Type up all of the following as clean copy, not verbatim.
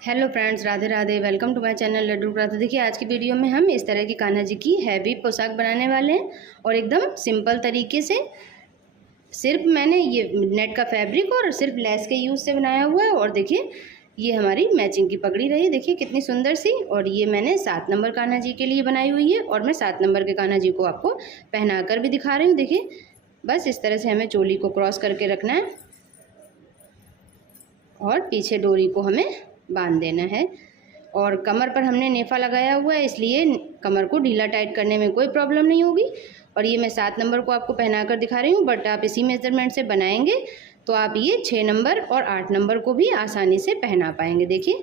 Hello friends, Radhe Radhe. Welcome to my channel laddu craft. देखिए आज की वीडियो में हम इस तरह की कान्हा जी की हैवी पोशाक बनाने वाले हैं और एकदम सिंपल तरीके से। सिर्फ मैंने ये नेट का फैब्रिक और सिर्फ लेस के यूज़ से बनाया हुआ है। और देखिए ये हमारी मैचिंग की पगड़ी रही, देखिए कितनी सुंदर सी। और ये मैंने 7 नंबर कान्हा जी के लिए बनाई हुई है और मैं 7 नंबर के कान्हा जी को आपको पहना कर भी दिखा रही हूँ। देखिए बस इस तरह से हमें चोली को क्रॉस करके रखना है और पीछे डोरी को हमें बांध देना है। और कमर पर हमने नेफा लगाया हुआ है, इसलिए कमर को ढीला टाइट करने में कोई प्रॉब्लम नहीं होगी। और ये मैं 7 नंबर को आपको पहना कर दिखा रही हूँ, बट आप इसी मेजरमेंट से बनाएंगे तो आप ये 6 नंबर और 8 नंबर को भी आसानी से पहना पाएंगे। देखिए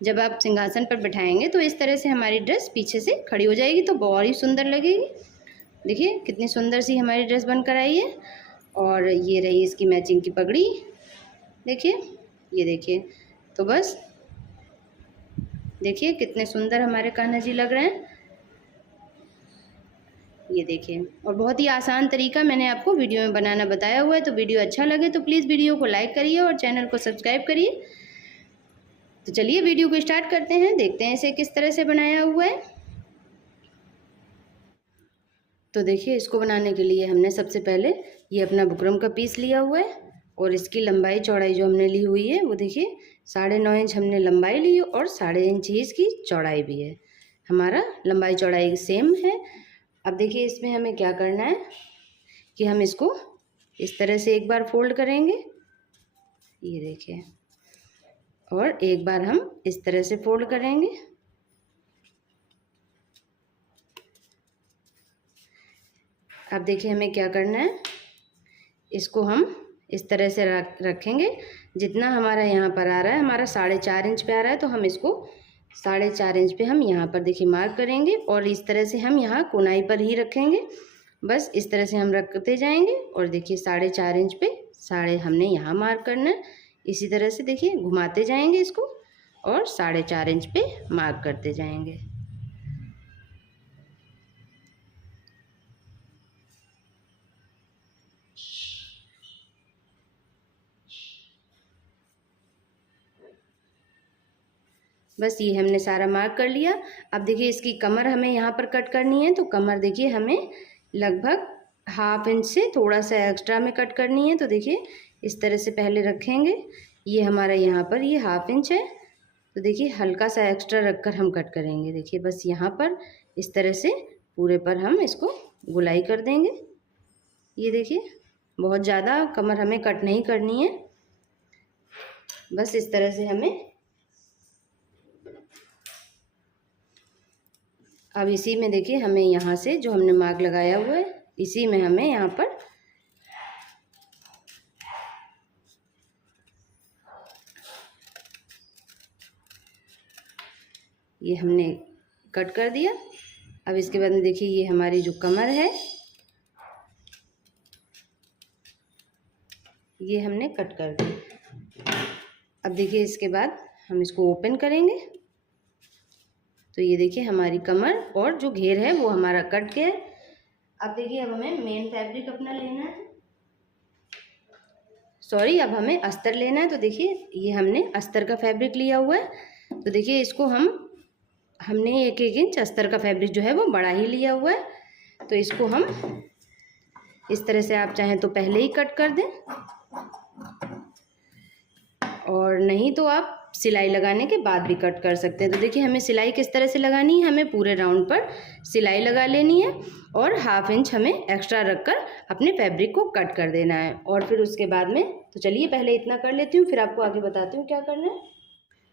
जब आप सिंहासन पर बैठाएंगे तो इस तरह से हमारी ड्रेस पीछे से खड़ी हो जाएगी तो बहुत ही सुंदर लगेगी। देखिए कितनी सुंदर सी हमारी ड्रेस बनकर आई है। और ये रही इसकी मैचिंग की पगड़ी, देखिए ये देखिए। तो बस देखिए कितने सुंदर हमारे कान्हा जी लग रहे हैं, ये देखिए। और बहुत ही आसान तरीका मैंने आपको वीडियो में बनाना बताया हुआ है। तो वीडियो अच्छा लगे तो प्लीज़ वीडियो को लाइक करिए और चैनल को सब्सक्राइब करिए। तो चलिए वीडियो को स्टार्ट करते हैं, देखते हैं इसे किस तरह से बनाया हुआ है। तो देखिए इसको बनाने के लिए हमने सबसे पहले ये अपना बुकरम का पीस लिया हुआ है और इसकी लंबाई चौड़ाई जो हमने ली हुई है वो देखिए 9.5 इंच हमने लंबाई ली और 1.5 इंच ही इसकी चौड़ाई भी है। हमारा लंबाई चौड़ाई सेम है। अब देखिए इसमें हमें क्या करना है कि हम इसको इस तरह से एक बार फोल्ड करेंगे, ये देखिए, और एक बार हम इस तरह से फोल्ड करेंगे। अब देखिए हमें क्या करना है, इसको हम इस तरह से रखेंगे। जितना हमारा यहाँ पर आ रहा है, हमारा 4.5 इंच पे आ रहा है, तो हम इसको 4.5 इंच पे हम यहाँ पर देखिए मार्क करेंगे और इस तरह से हम यहाँ कोनाई पर ही रखेंगे। बस इस तरह से हम रखते जाएंगे और देखिए 4.5 इंच पे हमने यहाँ मार्क करना है। इसी तरह से देखिए घुमाते जाएंगे इसको और 4.5 इंच पे मार्क करते जाएंगे। बस ये हमने सारा मार्क कर लिया। अब देखिए इसकी कमर हमें यहाँ पर कट करनी है, तो कमर देखिए हमें लगभग 1/2 इंच से थोड़ा सा एक्स्ट्रा में कट करनी है। तो देखिए इस तरह से पहले रखेंगे, ये हमारा यहाँ पर ये 1/2 इंच है, तो देखिए हल्का सा एक्स्ट्रा रखकर हम कट करेंगे। देखिए बस यहाँ पर इस तरह से पूरे पर हम इसको गुलाई कर देंगे। ये देखिए बहुत ज़्यादा कमर हमें कट नहीं करनी है, बस इस तरह से हमें। अब इसी में देखिए हमें यहाँ से जो हमने मार्क लगाया हुआ है, इसी में हमें यहाँ पर ये हमने कट कर दिया। अब इसके बाद में देखिए ये हमारी जो कमर है ये हमने कट कर दी। अब देखिए इसके बाद हम इसको ओपन करेंगे, तो ये देखिए हमारी कमर और जो घेर है वो हमारा कट गया है। अब देखिए अब हमें मेन फैब्रिक अपना लेना है, सॉरी अब हमें अस्तर लेना है। तो देखिए ये हमने अस्तर का फैब्रिक लिया हुआ है, तो देखिए इसको हमने 1-1 इंच अस्तर का फैब्रिक जो है वो बड़ा ही लिया हुआ है। तो इसको हम इस तरह से, आप चाहें तो पहले ही कट कर दें और नहीं तो आप सिलाई लगाने के बाद भी कट कर सकते हैं। तो देखिए हमें सिलाई किस तरह से लगानी है, हमें पूरे राउंड पर सिलाई लगा लेनी है और 1/2 इंच हमें एक्स्ट्रा रखकर अपने फैब्रिक को कट कर देना है। और फिर उसके बाद में, तो चलिए पहले इतना कर लेती हूँ, फिर आपको आगे बताती हूँ क्या करना है।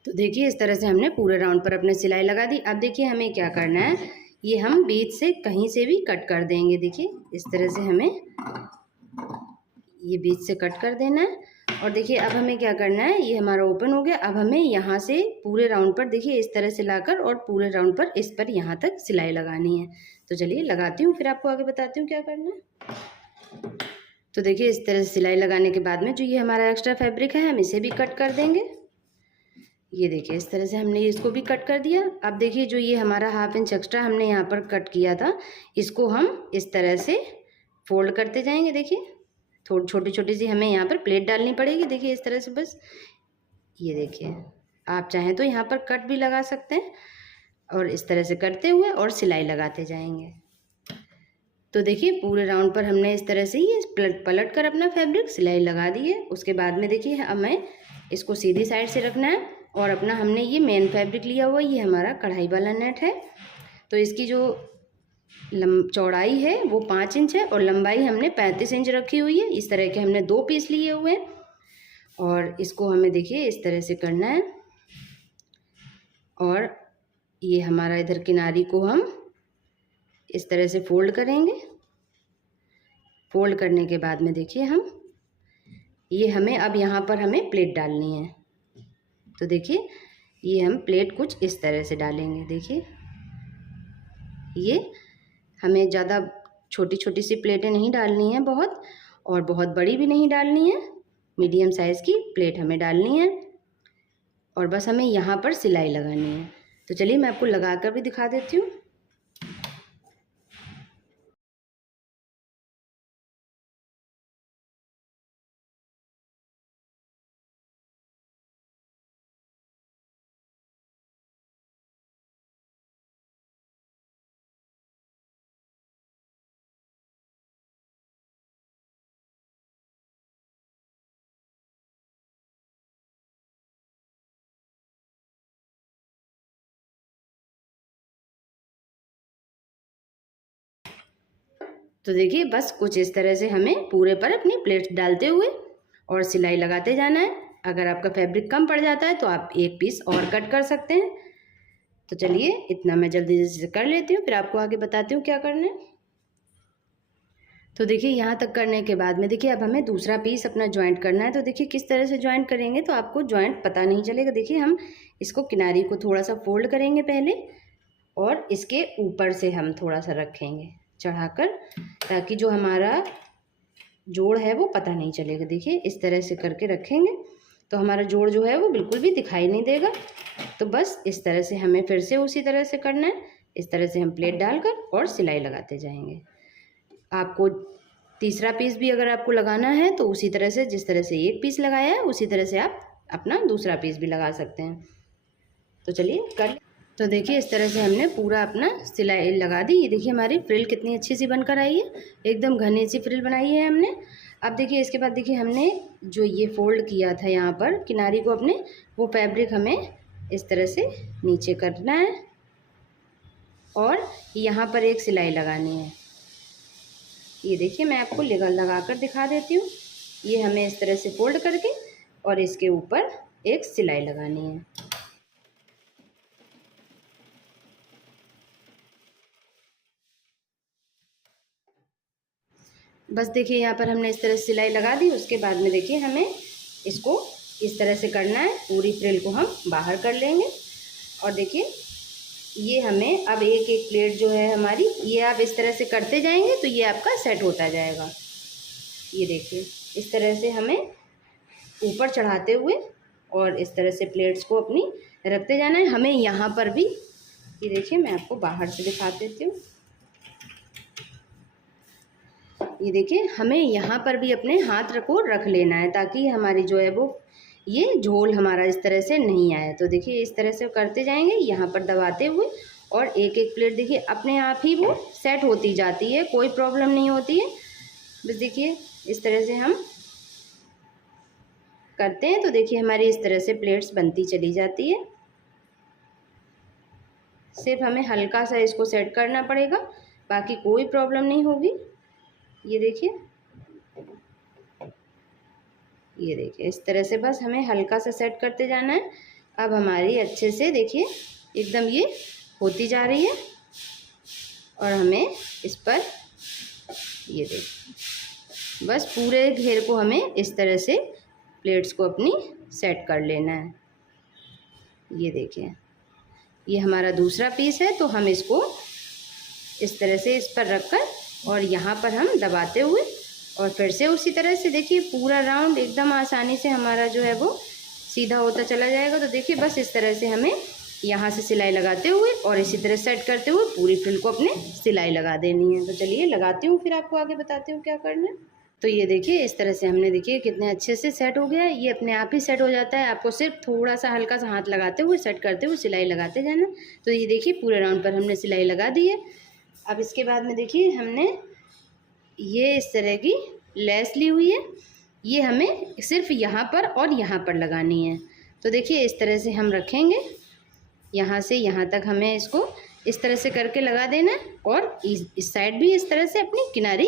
तो देखिए इस तरह से हमने पूरे राउंड पर अपने सिलाई लगा दी। अब देखिए हमें क्या करना है, ये हम बीच से कहीं से भी कट कर देंगे। देखिए इस तरह से हमें ये बीच से कट कर देना है। और देखिए अब हमें क्या करना है, ये हमारा ओपन हो गया। अब हमें यहाँ से पूरे राउंड पर देखिए इस तरह से लाकर और पूरे राउंड पर इस पर यहाँ तक सिलाई लगानी है। तो चलिए लगाती हूँ, फिर आपको आगे बताती हूँ क्या करना है। तो देखिए इस तरह से सिलाई लगाने के बाद में जो ये हमारा एक्स्ट्रा फैब्रिक है हम इसे भी कट कर देंगे। ये देखिए इस तरह से हमने इसको भी कट कर दिया। अब देखिए जो ये हमारा 1/2 इंच एक्स्ट्रा हमने यहाँ पर कट किया था, इसको हम इस तरह से फोल्ड करते जाएंगे। देखिए थोड़ी छोटी छोटी सी हमें यहाँ पर प्लेट डालनी पड़ेगी। देखिए इस तरह से, बस ये देखिए आप चाहें तो यहाँ पर कट भी लगा सकते हैं और इस तरह से करते हुए और सिलाई लगाते जाएंगे। तो देखिए पूरे राउंड पर हमने इस तरह से ये पलट कर अपना फैब्रिक सिलाई लगा दी है। उसके बाद में देखिए अब हमें इसको सीधी साइड से रखना है और अपना हमने ये मेन फैब्रिक लिया हुआ ये हमारा कढ़ाई वाला नेट है। तो इसकी जो चौड़ाई है वो 5 इंच है और लंबाई हमने 35 इंच रखी हुई है। इस तरह के हमने 2 पीस लिए हुए हैं और इसको हमें देखिए इस तरह से करना है और ये हमारा इधर किनारी को हम इस तरह से फोल्ड करेंगे। फोल्ड करने के बाद में देखिए हम ये हमें अब यहाँ पर हमें प्लेट डालनी है। तो देखिए ये हम प्लेट कुछ इस तरह से डालेंगे। देखिए ये हमें ज़्यादा छोटी छोटी सी प्लेटें नहीं डालनी है बहुत, और बहुत बड़ी भी नहीं डालनी है, मीडियम साइज़ की प्लेट हमें डालनी है और बस हमें यहाँ पर सिलाई लगानी है। तो चलिए मैं आपको लगा कर भी दिखा देती हूँ। तो देखिए बस कुछ इस तरह से हमें पूरे पर अपनी प्लेट्स डालते हुए और सिलाई लगाते जाना है। अगर आपका फैब्रिक कम पड़ जाता है तो आप एक पीस और कट कर सकते हैं। तो चलिए इतना मैं जल्दी से कर लेती हूँ, फिर आपको आगे बताती हूँ क्या करना है। तो देखिए यहाँ तक करने के बाद में देखिए अब हमें दूसरा पीस अपना जॉइंट करना है। तो देखिए किस तरह से जॉइंट करेंगे तो आपको जॉइंट पता नहीं चलेगा। देखिए हम इसको किनारी को थोड़ा सा फोल्ड करेंगे पहले और इसके ऊपर से हम थोड़ा सा रखेंगे चढ़ाकर, ताकि जो हमारा जोड़ है वो पता नहीं चलेगा। देखिए इस तरह से करके रखेंगे तो हमारा जोड़ जो है वो बिल्कुल भी दिखाई नहीं देगा। तो बस इस तरह से हमें फिर से उसी तरह से करना है। इस तरह से हम प्लेट डालकर और सिलाई लगाते जाएंगे। आपको तीसरा पीस भी अगर आपको लगाना है तो उसी तरह से जिस तरह से एक पीस लगाया है उसी तरह से आप अपना दूसरा पीस भी लगा सकते हैं। तो चलिए कर। तो देखिए इस तरह से हमने पूरा अपना सिलाई लगा दी। ये देखिए हमारी फ्रिल कितनी अच्छी सी बनकर आई है, एकदम घनी सी फ्रिल बनाई है हमने। अब देखिए इसके बाद देखिए हमने जो ये फोल्ड किया था यहाँ पर किनारी को अपने, वो फैब्रिक हमें इस तरह से नीचे करना है और यहाँ पर एक सिलाई लगानी है। ये देखिए मैं आपको लगा कर दिखा देती हूँ। ये हमें इस तरह से फोल्ड करके और इसके ऊपर एक सिलाई लगानी है। बस देखिए यहाँ पर हमने इस तरह से सिलाई लगा दी। उसके बाद में देखिए हमें इसको इस तरह से करना है, पूरी फ्रिल को हम बाहर कर लेंगे। और देखिए ये हमें अब एक एक प्लेट जो है हमारी, ये आप इस तरह से करते जाएंगे तो ये आपका सेट होता जाएगा। ये देखिए इस तरह से हमें ऊपर चढ़ाते हुए और इस तरह से प्लेट्स को अपनी रखते जाना है। हमें यहाँ पर भी, ये देखिए मैं आपको बाहर से दिखा देती हूँ। ये देखिए हमें यहाँ पर भी अपने हाथ को रख लेना है ताकि हमारी जो है वो ये झोल हमारा इस तरह से नहीं आए। तो देखिए इस तरह से करते जाएंगे यहाँ पर दबाते हुए और एक एक प्लेट देखिए अपने आप ही वो सेट होती जाती है, कोई प्रॉब्लम नहीं होती है। बस देखिए इस तरह से हम करते हैं तो देखिए हमारी इस तरह से प्लेट्स बनती चली जाती है। सिर्फ हमें हल्का सा इसको सेट करना पड़ेगा, बाकी कोई प्रॉब्लम नहीं होगी। ये देखिए इस तरह से बस हमें हल्का सा सेट करते जाना है। अब हमारी अच्छे से देखिए एकदम ये होती जा रही है और हमें इस पर ये देखिए बस पूरे घेर को हमें इस तरह से प्लेट्स को अपनी सेट कर लेना है। ये देखिए ये हमारा दूसरा पीस है तो हम इसको इस तरह से इस पर रखकर और यहाँ पर हम दबाते हुए और फिर से उसी तरह से देखिए पूरा राउंड एकदम आसानी से हमारा जो है वो सीधा होता चला जाएगा। तो देखिए बस इस तरह से हमें यहाँ से सिलाई लगाते हुए और इसी तरह सेट करते हुए पूरी फ्रिल को अपने सिलाई लगा देनी है। तो चलिए लगाती हूँ, फिर आपको आगे बताती हूँ क्या करना है। तो ये देखिए इस तरह से हमने देखिए कितने अच्छे से सेट हो गया है। ये अपने आप ही सेट हो जाता है, आपको सिर्फ थोड़ा सा हल्का सा हाथ लगाते हुए सेट करते हुए सिलाई लगाते जाना। तो ये देखिए पूरे राउंड पर हमने सिलाई लगा दी है। अब इसके बाद में देखिए हमने ये इस तरह की लेस ली हुई है, ये हमें सिर्फ यहाँ पर और यहाँ पर लगानी है। तो देखिए इस तरह से हम रखेंगे, यहाँ से यहाँ तक हमें इसको इस तरह से करके लगा देना है और इस साइड भी इस तरह से अपनी किनारी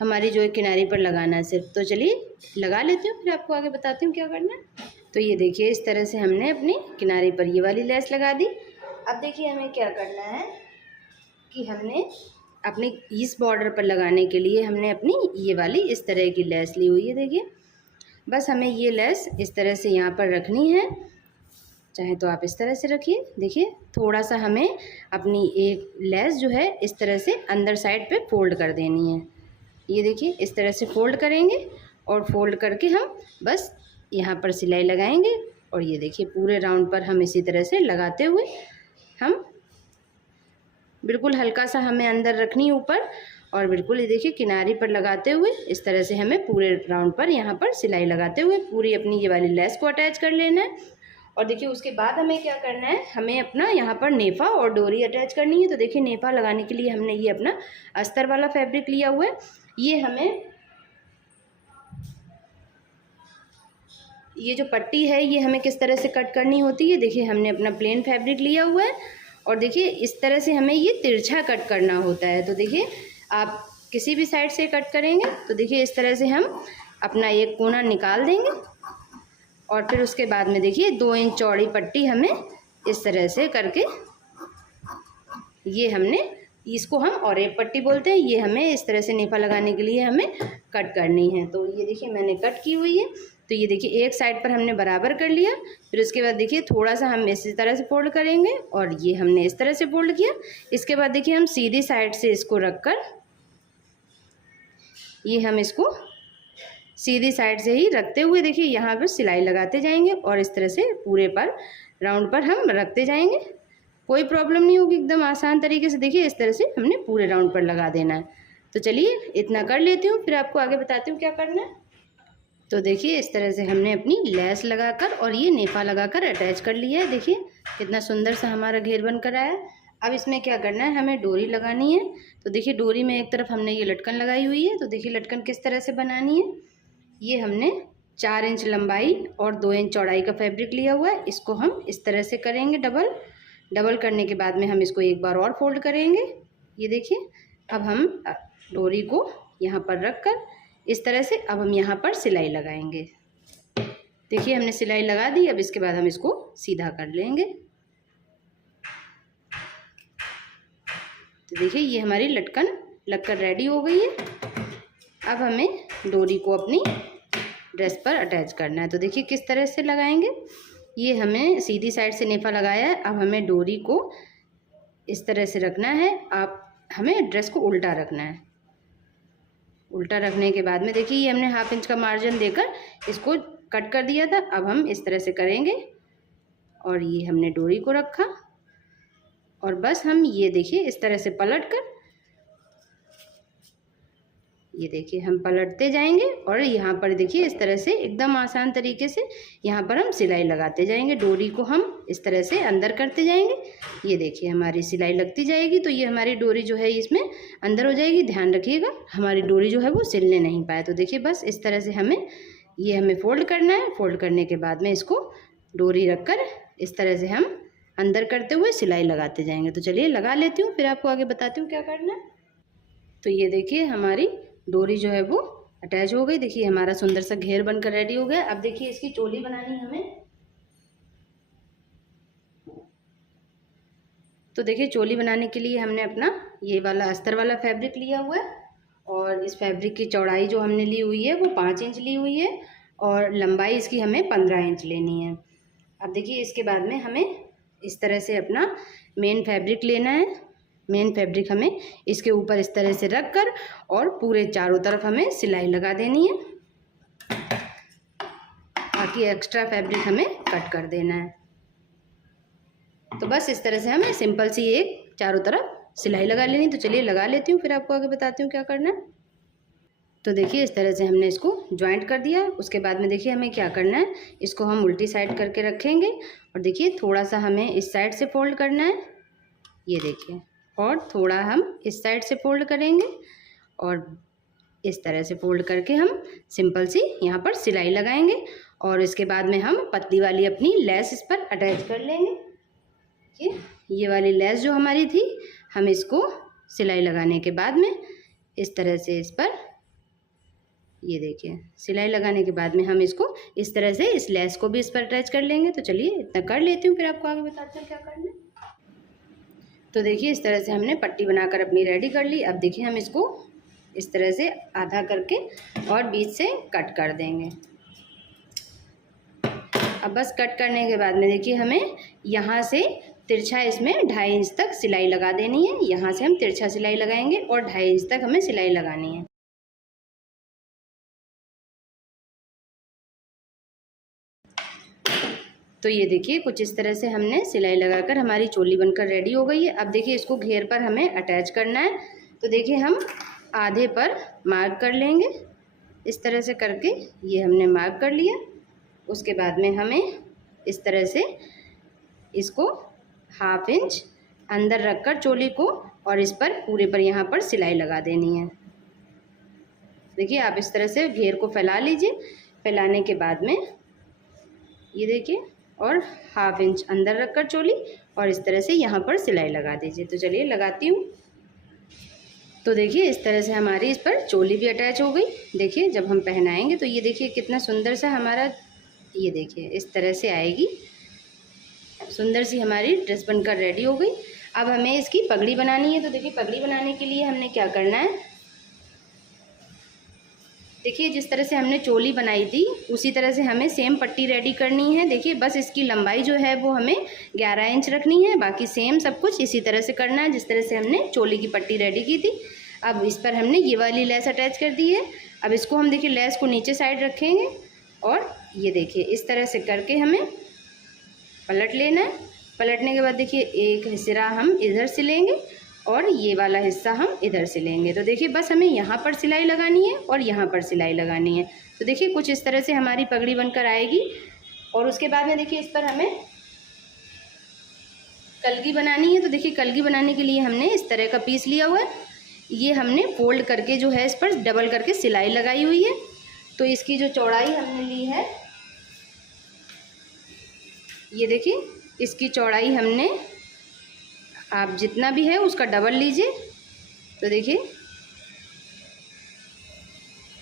हमारी जो है किनारी पर लगाना है सिर्फ। तो चलिए लगा लेती हूँ, फिर आपको आगे बताती हूँ क्या करना है। तो ये देखिए इस तरह से हमने अपनी किनारी पर ये वाली लेस लगा दी। अब देखिए हमें क्या करना है कि हमने अपने इस बॉर्डर पर लगाने के लिए हमने अपनी ये वाली इस तरह की लेस ली हुई है। देखिए बस हमें ये लेस इस तरह से यहाँ पर रखनी है, चाहे तो आप इस तरह से रखिए। देखिए थोड़ा सा हमें अपनी एक लेस जो है इस तरह से अंदर साइड पे फोल्ड कर देनी है। ये देखिए इस तरह से फोल्ड करेंगे और फोल्ड करके हम बस यहाँ पर सिलाई लगाएंगे। और ये देखिए पूरे राउंड पर हम इसी तरह से लगाते हुए हम बिल्कुल हल्का सा हमें अंदर रखनी है ऊपर, और बिल्कुल ये देखिए किनारी पर लगाते हुए इस तरह से हमें पूरे राउंड पर यहाँ पर सिलाई लगाते हुए पूरी अपनी ये वाली लेस को अटैच कर लेना है। और देखिए उसके बाद हमें क्या करना है, हमें अपना यहाँ पर नेफा और डोरी अटैच करनी है। तो देखिए नेफा लगाने के लिए हमने ये अपना अस्तर वाला फैब्रिक लिया हुआ है। ये हमें ये जो पट्टी है ये हमें किस तरह से कट करनी होती है। देखिए हमने अपना प्लेन फैब्रिक लिया हुआ है और देखिए इस तरह से हमें ये तिरछा कट करना होता है। तो देखिए आप किसी भी साइड से कट करेंगे तो देखिए इस तरह से हम अपना एक कोना निकाल देंगे और फिर उसके बाद में देखिए 2 इंच चौड़ी पट्टी हमें इस तरह से करके ये हमने इसको हम और एक पट्टी बोलते हैं, ये हमें इस तरह से नेफा लगाने के लिए हमें कट करनी है। तो ये देखिए मैंने कट की हुई है। तो ये देखिए एक साइड पर हमने बराबर कर लिया, फिर उसके बाद देखिए थोड़ा सा हम इसी तरह से फोल्ड करेंगे और ये हमने इस तरह से फोल्ड किया। इसके बाद देखिए हम सीधी साइड से इसको रखकर ये हम इसको सीधी साइड से ही रखते हुए देखिए यहाँ पर सिलाई लगाते जाएंगे और इस तरह से पूरे पर राउंड पर हम रखते जाएंगे। कोई प्रॉब्लम नहीं होगी, एकदम आसान तरीके से देखिए इस तरह से हमने पूरे राउंड पर लगा देना है। तो चलिए इतना कर लेती हूँ, फिर आपको आगे बताती हूँ क्या करना है। तो देखिए इस तरह से हमने अपनी लेस लगाकर और ये नेफा लगाकर अटैच कर लिया है। देखिए कितना सुंदर सा हमारा घेर बन कर आया है। अब इसमें क्या करना है, हमें डोरी लगानी है। तो देखिए डोरी में एक तरफ हमने ये लटकन लगाई हुई है। तो देखिए लटकन किस तरह से बनानी है, ये हमने 4 इंच लंबाई और 2 इंच चौड़ाई का फैब्रिक लिया हुआ है। इसको हम इस तरह से करेंगे डबल करने के बाद में हम इसको एक बार और फोल्ड करेंगे। ये देखिए अब हम डोरी को यहाँ पर रख कर इस तरह से अब हम यहाँ पर सिलाई लगाएंगे। देखिए हमने सिलाई लगा दी। अब इसके बाद हम इसको सीधा कर लेंगे। तो देखिए ये हमारी लटकन लगकर रेडी हो गई है। अब हमें डोरी को अपनी ड्रेस पर अटैच करना है। तो देखिए किस तरह से लगाएंगे, ये हमें सीधी साइड से नेफा लगाया है। अब हमें डोरी को इस तरह से रखना है, हमें ड्रेस को उल्टा रखना है। उल्टा रखने के बाद में देखिए ये हमने 1/2 इंच का मार्जिन देकर इसको कट कर दिया था। अब हम इस तरह से करेंगे और ये हमने डोरी को रखा और बस हम ये देखिए इस तरह से पलट कर ये देखिए हम पलटते जाएंगे और यहाँ पर देखिए इस तरह से एकदम आसान तरीके से यहाँ पर हम सिलाई लगाते जाएंगे। डोरी को हम इस तरह से अंदर करते जाएंगे। ये देखिए हमारी सिलाई लगती जाएगी। तो ये हमारी डोरी जो है इसमें अंदर हो जाएगी। ध्यान रखिएगा हमारी डोरी जो है वो सिलने नहीं पाए। तो देखिए बस इस तरह से हमें फोल्ड करना है। फोल्ड करने के बाद में इसको डोरी रख कर इस तरह से हम अंदर करते हुए सिलाई लगाते जाएंगे। तो चलिए लगा लेती हूँ, फिर आपको आगे बताती हूँ क्या करना है। तो ये देखिए हमारी डोरी जो है वो अटैच हो गई। देखिए हमारा सुंदर सा घेर बनकर रेडी हो गया। अब देखिए इसकी चोली बनानी है हमें। तो देखिए चोली बनाने के लिए हमने अपना ये वाला अस्तर वाला फैब्रिक लिया हुआ है और इस फैब्रिक की चौड़ाई जो हमने ली हुई है वो 5 इंच ली हुई है और लंबाई इसकी हमें 15 इंच लेनी है। अब देखिए इसके बाद में हमें इस तरह से अपना मेन फैब्रिक लेना है। मेन फैब्रिक हमें इसके ऊपर इस तरह से रख कर और पूरे चारों तरफ हमें सिलाई लगा देनी है। बाकी एक्स्ट्रा फैब्रिक हमें कट कर देना है। तो बस इस तरह से हमें सिंपल सी एक चारों तरफ सिलाई लगा लेनी। तो चलिए लगा लेती हूँ, फिर आपको आगे बताती हूँ क्या करना है। तो देखिए इस तरह से हमने इसको जॉइंट कर दिया। उसके बाद में देखिए हमें क्या करना है, इसको हम उल्टी साइड करके रखेंगे और देखिए थोड़ा सा हमें इस साइड से फोल्ड करना है, ये देखिए, और थोड़ा हम इस साइड से फोल्ड करेंगे और इस तरह से फोल्ड करके हम सिंपल सी यहाँ पर सिलाई लगाएंगे। और इसके बाद में हम पतली वाली अपनी लेस इस पर अटैच कर लेंगे। ये वाली लेस जो हमारी थी, हम इसको सिलाई लगाने के बाद में इस तरह से इस पर, ये देखिए, सिलाई लगाने के बाद में हम इसको इस तरह से इस लेस को भी इस पर अटैच कर लेंगे। तो चलिए इतना कर लेती हूँ, फिर आपको आगे बताते हैं क्या करना है। तो देखिए इस तरह से हमने पट्टी बनाकर अपनी रेडी कर ली। अब देखिए हम इसको इस तरह से आधा करके और बीच से कट कर देंगे। अब बस कट करने के बाद में देखिए हमें यहाँ से तिरछा इसमें 2.5 इंच तक सिलाई लगा देनी है। यहाँ से हम तिरछा सिलाई लगाएंगे और 2.5 इंच तक हमें सिलाई लगानी है। तो ये देखिए कुछ इस तरह से हमने सिलाई लगाकर हमारी चोली बनकर रेडी हो गई है। अब देखिए इसको घेर पर हमें अटैच करना है। तो देखिए हम आधे पर मार्क कर लेंगे, इस तरह से करके ये हमने मार्क कर लिया। उसके बाद में हमें इस तरह से इसको 1/2 इंच अंदर रखकर चोली को और इस पर पूरे पर यहाँ पर सिलाई लगा देनी है। देखिए आप इस तरह से घेर को फैला लीजिए। फैलाने के बाद में ये देखिए, और 1/2 इंच अंदर रखकर चोली और इस तरह से यहाँ पर सिलाई लगा दीजिए। तो चलिए लगाती हूँ। तो देखिए इस तरह से हमारी इस पर चोली भी अटैच हो गई। देखिए जब हम पहनाएंगे तो ये देखिए कितना सुंदर सा हमारा, ये देखिए इस तरह से आएगी, सुंदर सी हमारी ड्रेस बनकर रेडी हो गई। अब हमें इसकी पगड़ी बनानी है। तो देखिए पगड़ी बनाने के लिए हमने क्या करना है, देखिए जिस तरह से हमने चोली बनाई थी उसी तरह से हमें सेम पट्टी रेडी करनी है। देखिए बस इसकी लंबाई जो है वो हमें 11 इंच रखनी है, बाकी सेम सब कुछ इसी तरह से करना है जिस तरह से हमने चोली की पट्टी रेडी की थी। अब इस पर हमने ये वाली लेस अटैच कर दी है। अब इसको हम देखिए लेस को नीचे साइड रखेंगे और ये देखिए इस तरह से करके हमें पलट लेना है। पलटने के बाद देखिए एक हिस्सा हम इधर से लेंगे और ये वाला हिस्सा हम इधर से लेंगे। तो देखिए बस हमें यहाँ पर सिलाई लगानी है और यहाँ पर सिलाई लगानी है। तो देखिए कुछ इस तरह से हमारी पगड़ी बनकर आएगी। और उसके बाद में देखिए इस पर हमें कलगी बनानी है। तो देखिए कलगी बनाने के लिए हमने इस तरह का पीस लिया हुआ है, ये हमने फोल्ड करके जो है इस पर डबल करके सिलाई लगाई हुई है। तो इसकी जो चौड़ाई हमने ली है, ये देखिए इसकी चौड़ाई हमने, आप जितना भी है उसका डबल लीजिए। तो देखिए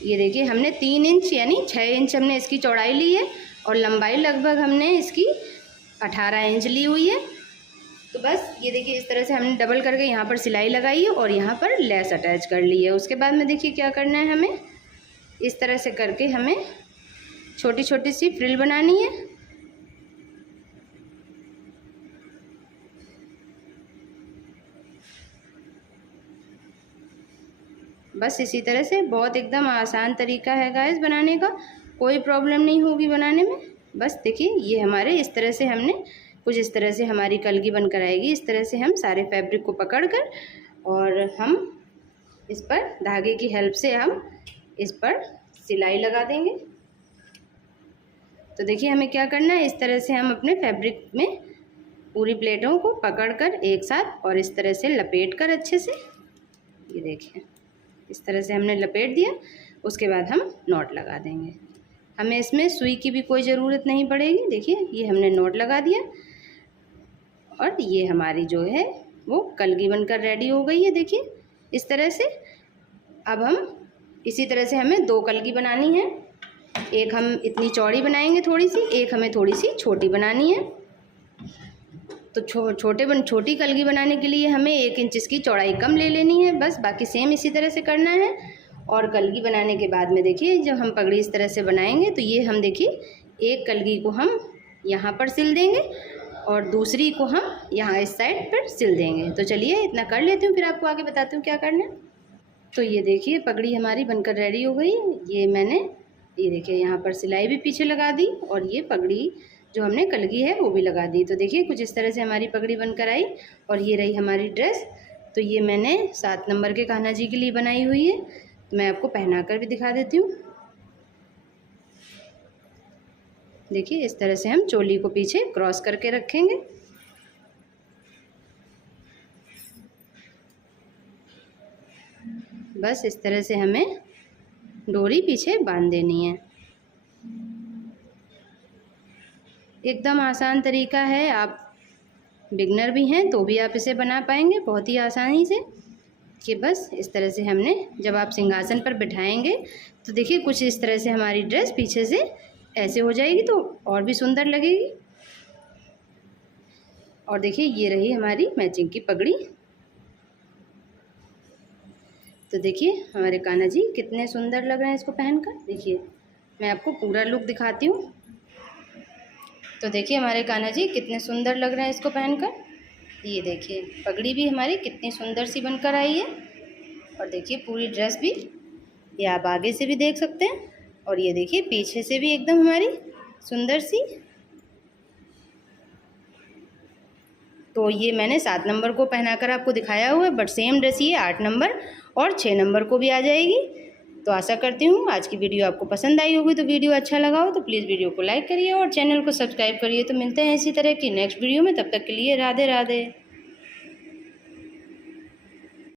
ये देखिए हमने 3 इंच यानी 6 इंच हमने इसकी चौड़ाई ली है और लंबाई लगभग हमने इसकी 18 इंच ली हुई है। तो बस ये देखिए इस तरह से हमने डबल करके यहाँ पर सिलाई लगाई है और यहाँ पर लेस अटैच कर ली है। उसके बाद में देखिए क्या करना है, हमें इस तरह से करके हमें छोटी छोटी सी फ्रिल बनानी है। बस इसी तरह से, बहुत एकदम आसान तरीका है गाइस बनाने का, कोई प्रॉब्लम नहीं होगी बनाने में। बस देखिए ये हमारे इस तरह से हमने कुछ इस तरह से हमारी कलगी बनकर आएगी। इस तरह से हम सारे फैब्रिक को पकड़कर और हम इस पर धागे की हेल्प से हम इस पर सिलाई लगा देंगे। तो देखिए हमें क्या करना है, इस तरह से हम अपने फैब्रिक में पूरी प्लेटों को पकड़कर एक साथ और इस तरह से लपेटकर अच्छे से, ये देखिए इस तरह से हमने लपेट दिया। उसके बाद हम नॉट लगा देंगे। हमें इसमें सुई की भी कोई ज़रूरत नहीं पड़ेगी। देखिए ये हमने नॉट लगा दिया और ये हमारी जो है वो कलगी बनकर रेडी हो गई है। देखिए इस तरह से। अब हम इसी तरह से हमें 2 कलगी बनानी है। एक हम इतनी चौड़ी बनाएंगे थोड़ी सी, एक हमें थोड़ी सी छोटी बनानी है। तो छोटी कलगी बनाने के लिए हमें 1 इंच इसकी चौड़ाई कम ले लेनी है। बस बाकी सेम इसी तरह से करना है। और कलगी बनाने के बाद में देखिए जब हम पगड़ी इस तरह से बनाएंगे तो ये हम देखिए एक कलगी को हम यहाँ पर सिल देंगे और दूसरी को हम यहाँ इस साइड पर सिल देंगे। तो चलिए इतना कर लेती हूँ, फिर आपको आगे बताती हूँ क्या करना है। तो ये देखिए पगड़ी हमारी बनकर रेडी हो गई। ये मैंने, ये देखिए यहाँ पर सिलाई भी पीछे लगा दी और ये पगड़ी जो हमने कलगी है वो भी लगा दी। तो देखिए कुछ इस तरह से हमारी पगड़ी बनकर आई और ये रही हमारी ड्रेस। तो ये मैंने 7 नंबर के कान्हा जी के लिए बनाई हुई है। तो मैं आपको पहना कर भी दिखा देती हूँ। देखिए इस तरह से हम चोली को पीछे क्रॉस करके रखेंगे। बस इस तरह से हमें डोरी पीछे बांध देनी है। एकदम आसान तरीका है, आप बिगनर भी हैं तो भी आप इसे बना पाएंगे बहुत ही आसानी से। कि बस इस तरह से हमने जब आप सिंहासन पर बिठाएंगे तो देखिए कुछ इस तरह से हमारी ड्रेस पीछे से ऐसे हो जाएगी तो और भी सुंदर लगेगी। और देखिए ये रही हमारी मैचिंग की पगड़ी। तो देखिए हमारे कान्हा जी कितने सुंदर लग रहे हैं इसको पहनकर। देखिए मैं आपको पूरा लुक दिखाती हूँ। तो देखिए हमारे कान्हा जी कितने सुंदर लग रहे हैं इसको पहनकर। ये देखिए पगड़ी भी हमारी कितनी सुंदर सी बनकर आई है। और देखिए पूरी ड्रेस भी, ये आप आगे से भी देख सकते हैं और ये देखिए पीछे से भी एकदम हमारी सुंदर सी। तो ये मैंने 7 नंबर को पहनाकर आपको दिखाया हुआ है, बट सेम ड्रेस ये 8 नंबर और 6 नंबर को भी आ जाएगी। तो आशा करती हूँ आज की वीडियो आपको पसंद आई होगी। तो वीडियो अच्छा लगा हो तो प्लीज़ वीडियो को लाइक करिए और चैनल को सब्सक्राइब करिए। तो मिलते हैं इसी तरह की नेक्स्ट वीडियो में, तब तक के लिए राधे राधे।